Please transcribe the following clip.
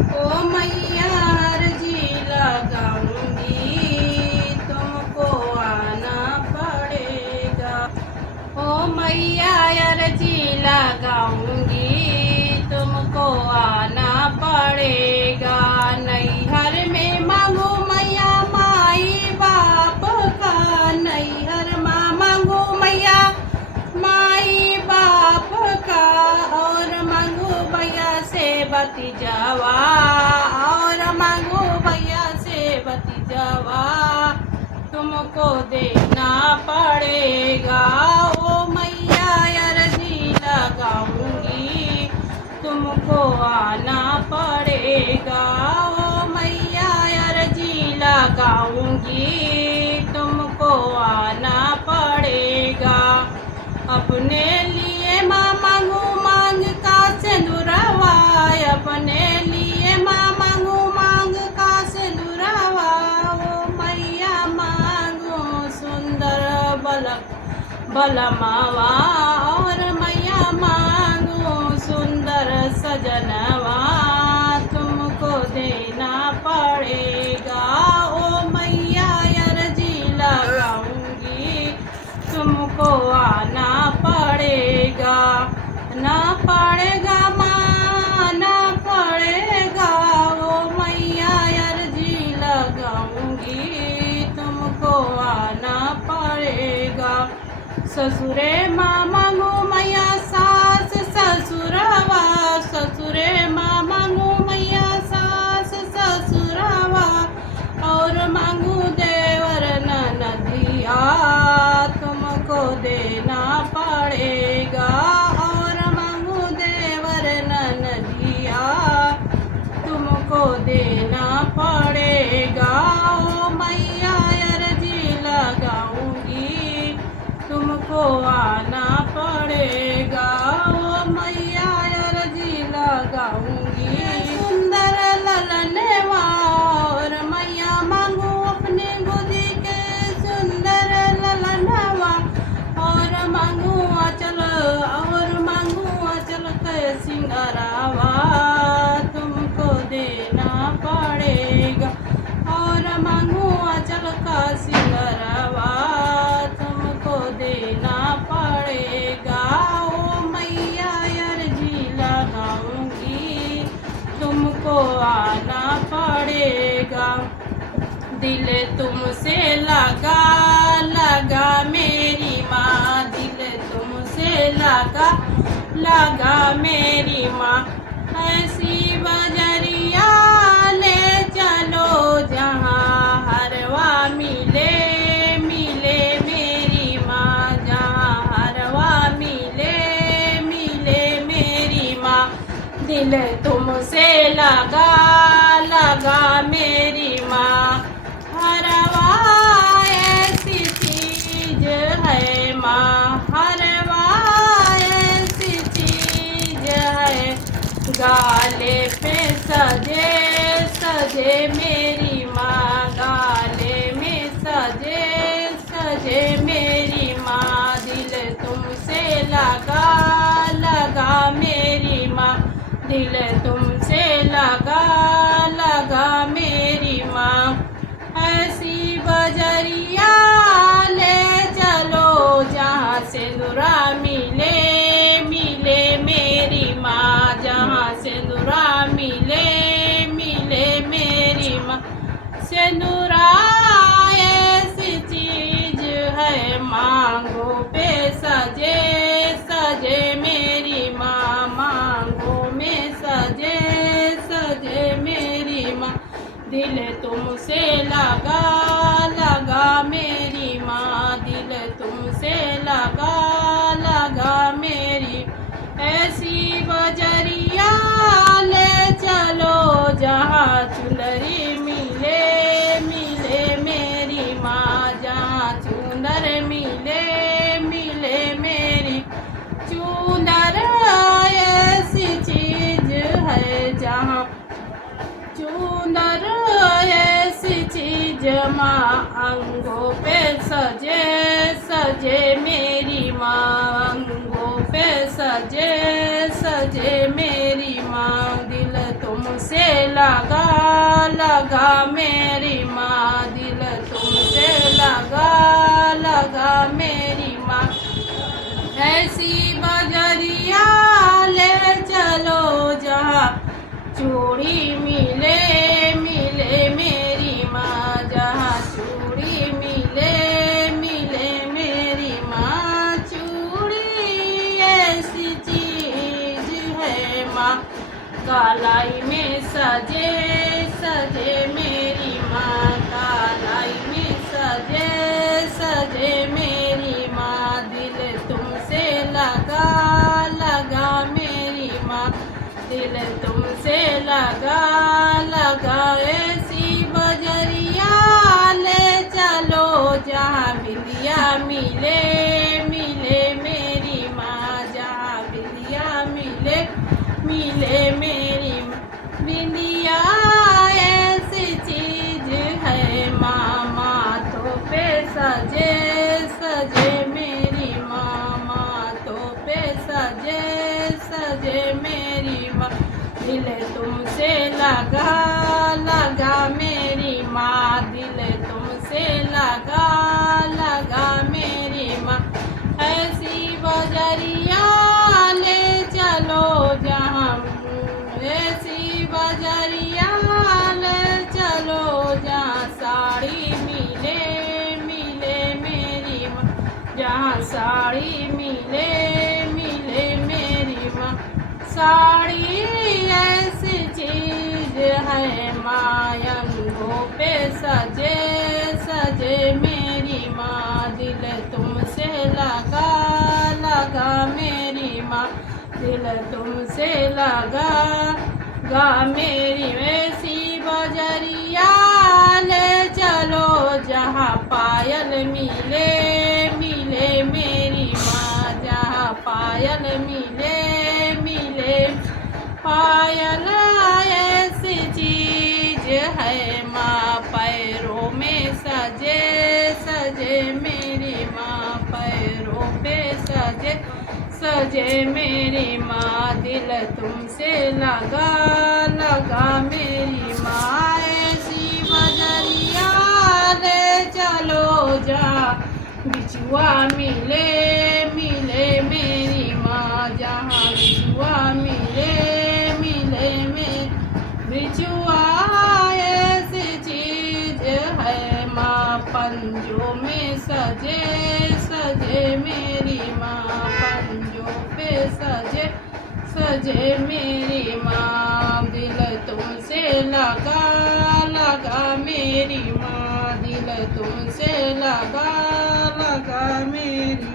ओ मैया अर्जी लगाऊंगी, तुमको आना पड़ेगा। ओ मैया अर्जी लगाऊंगी, तुमको आना पड़ेगा। नैहर में मांगू मैया माई बाप का, नैहर में मांगू मैया माई बाप का, और मांगू भैया से भतीजावा, और मांगू भैया से भतीजावा, तुमको देना पड़ेगा। ओ मैया अर्जी लगाऊंगी, तुमको आना पड़ेगा। ओ मैया अर्जी लगाऊंगी, तुमको आना पड़ेगा। अपने लिए माँ मांगू मांग का सिंदूरवा, अपने लिए माँ मांगू मांग का सिंदूरवा। ओ मैया मांगू सुंदर बलमावा, और मैया मांगू सुंदर सजनवा, तुमको देना पड़ेगा। ओ मैया अर्जी लगाऊंगी, तुमको आना पड़ेगा। ना पड़ेगा माँ ना पड़ेगा, ओ मैया अर्जी लगाऊंगी, तुमको आना पड़ेगा। ससुरे माँ मांगू मैया सास ससुरवा, ससुरे माँ मांगू मैया सास ससुरवा, और मांगू देवर ननदिया, तुमको देना पड़ेगा। और मांगू देवर ननदिया, तुमको देना पड़ेगा। ओ मैया अर्जी लगाऊंगी, तुमको आना पड़ेगा। ओ मैया अर्जी लगाऊंगी, सुंदर ललनवा, और मैया मांगू अपने गोदी के सुंदर ललनवा, और मांगू अचल, और मांगू अचल के सिंगारावा, तुमको देना पड़ेगा। और मांगू अचल का सिंगारावा, तुमको देना पड़ेगा। ओ मैया अर्जी लगाऊंगी, तुमको आना पड़ेगा। दिल तुमसे लगा लगा मेरी माँ, दिल तुमसे लगा लगा मेरी माँ, ऐसी बजरिया ले चलो जहाँ हरवा मिले मिले मेरी माँ, जहाँ हरवा मिले मिले मेरी माँ। दिल तुमसे लगा लगा मेरी माँ, हरवा ऐसी चीज है माँ, हरवा ऐसी चीज है। गाले पे सजे सजे मेरी माँ, गाले में सजे सजे मेरी माँ। दिल तुमसे लगा लगा मेरी माँ, दिल तुमसे लगा लगा मेरी माँ। ऐसी बजरिया ले चलो जहाँ सिंदूरा मिले मिले मेरी माँ, जहाँ सिंदूरा मिले मिले मेरी माँ। सिंदूरा ऐसी चीज है, मांगों पे सजे सजे मेरी माँ, मांगों में सजे सजे मेरी माँ। दिल तुमसे लगा लगा मेरी माँ, दिल तुमसे लगा लगा मेरी। ऐसी बजरिया ले चलो जहाँ चुनरी मिले मिले मेरी माँ, जहाँ चुनर मिले मिले मेरी। चुनर ऐसी चीज है जहाँ, चुनर ऐसी चीज माँ, अंगों पे सजे सजे मेरी माँ, अंगों पे सजे सजे मेरी माँ। दिल तुमसे लगा मेरी माँ, दिल तुमसे लगा लगा मेरी माँ। ऐसी बजरिया ले चलो जहाँ चूड़ी मिले मिले मेरी माँ, जहाँ चूड़ी मिले मिले मेरी माँ। चूड़ी ऐसी चीज है माँ, कालाई में सजे सजे मेरी माँ, कालाई में सजे सजे मेरी माँ। दिल तुमसे लगा लगा मेरी माँ, दिल तुमसे लगा लगा। ऐसी बजरिया ले चलो जहाँ बिंदिया मिले मिले मेरी माँ, जहाँ बिंदिया मिले मिले मेरी माँ। बिंदिया ऐसी चीज है माँ, माथों पे सजे सजे मेरी माँ, माथों पे सजे सजे मेरी माँ। दिल तुमसे लगा लगा मेरी माँ, दिल तुमसे लगा लगा मेरी माँ। ऐसी बजरिया ले चलो जहाँ, ऐसी बजरिया ले चलो जहाँ साड़ी मिले मिले मेरी माँ, जहाँ साड़ी मिले मिले मेरी माँ। साड़ी ऐसी चीज है माँ, अंगों पे सजे सजे मेरी माँ। दिल तुमसे लगा लगा मेरी माँ, दिल तुमसे लगा गा मेरी। ऐसी बजरिया ले चलो जहाँ पायल मिले मिले मेरी माँ, जहाँ पायल मिले मिले। पायल ऐसी चीज है माँ, पैरों में सजे सजे मेरी माँ, पैरों पे सजे सजे मेरी माँ। दिल तुमसे लगा लगा मेरी माँ। ऐसी बजरिया ले चलो जहाँ बिछुआ मिले मिले मेरी माँ, जहाँ बिछुआ मिले मिले में। बिछुआ ऐसी चीज है माँ, पंजों में सजे सजे मेरी माँ, पंजों पे सजे सजे मेरी माँ। दिल तुमसे लगा लगा मेरी माँ, दिल तुमसे लगा लगा मेरी